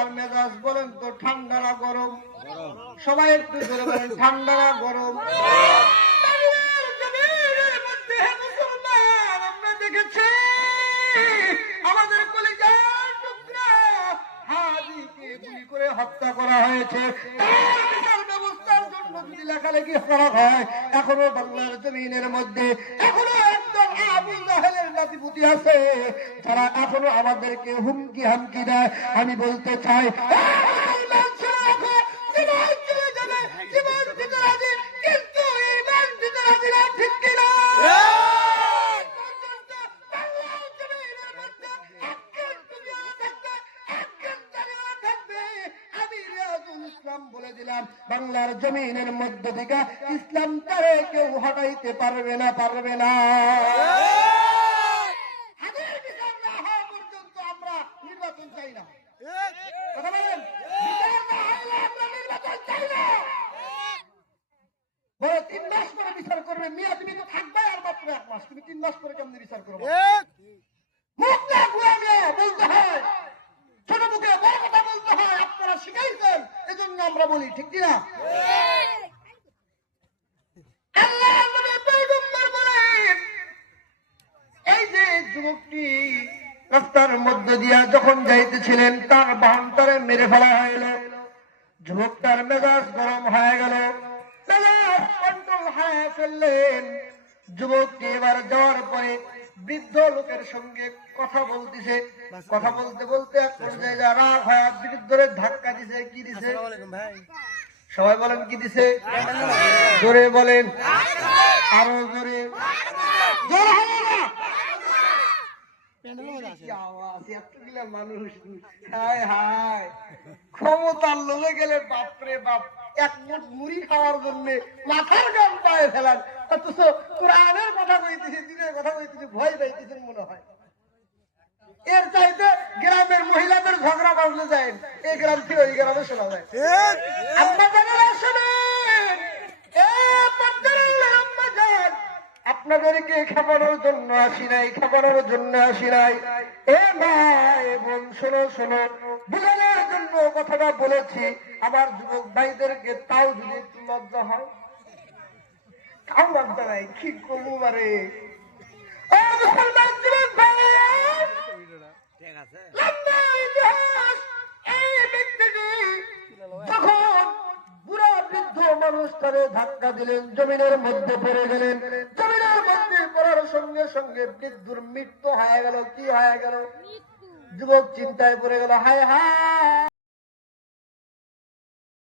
আপনার মেজাজ বলেন তো ঠান্ডা না গরম? সবাই একটু ধরে বলেন ঠান্ডা না গরম? আমরা দেখেছি আমাদের কলিজার টুকরা হাজিকে গুলি করে হত্যা করা হয়েছে। তার ব্যবস্থার জন্য যদি লেখালেখি করা হয়, এখনো বাংলার জমিনের মধ্যে এখনো একজন আবু জাহেলের নাতিপুতি আছে যারা এখনো আমাদেরকে হুমকি হামকি দেয়। আমি বলতে চাই বলে দিলাম, বাংলার জমিনের মধ্য থেকে ইসলাম তারে কেউ হটাইতে পারবে না, পারবে না। পর্যন্ত আমরা নির্বাচন চাই না। কথা বলেন, আমরা নির্বাচন চাই না। বলে 3 মাস পরে বিচার করবে। মিয়া তুমি তো থাকবে আর মাত্র 1 মাস, তুমি 3 মাস পরে কেমন বিচার করবে? মুখ না ঘুরে বলতে হয়, ছোট মুখে বড় কথা বলতে হয়। আপনারা শিখাইছেন, এজন্য আমরা বলি, ঠিক কিনা? এই যে যুবকটি রাস্তার মধ্য দিয়া যখন যাইতেছিলেন, তার বাহন তারে মেরে ফেলা হইল। যুবকটার মেজাজ গরম হয়ে গেল, মেজাজ কন্ট্রোল হারিয়ে ফেললেন। যুবকটি এবার যাওয়ার পরে বৃদ্ধ লোকের সঙ্গে কথা বলতেছে। কথা বলতে বলতে এক পর্যায়ে রাগ হয় বৃদ্ধরে ধাক্কা দিছে। কি দিছে? সবাই বলেন কি দিছে? জোরে বলেন, আরো জোরে। মানুষ হায় হায়, ক্ষমতার লোভে গেলে বাপরে বাপ, এক মুঠ মুড়ি খাওয়ার জন্য মাথার গান পায়ে ফেলান। অথচ কোরআনের কথা কইতেছে, দিনের কথা কইতেছে, ভয় পাইতেছেন মনে হয়। এর চাইতে গ্রামের মহিলাদের ঝগড়া বাজলে যায়, এই গ্রাম থেকে ওই গ্রামে শোনা যায়। আপনাদেরকে খাবানোর জন্য আসি নাই, খাবানোর জন্য আসি নাই। এ ভাই বোন, শোনো শোনো, বুঝানোর জন্য কথাটা বলেছি। আমার যুবক ভাইদেরকে তাও যদি একটু লজ্জা হয়, তাও লজ্জা নাই, কি করবো বারে। মুসলমান যুবক ভাই, যখন বুড়া বৃদ্ধ মানুষ তারে ধাক্কা দিলেন, জমিনের মধ্যে পড়ে গেলেন। জমিনের মধ্যে পড়ার সঙ্গে সঙ্গে বৃদ্ধর মৃত্যু হয়ে গেল। কি হয়ে গেল? যুবক চিন্তায় পড়ে গেল, হায় হায়।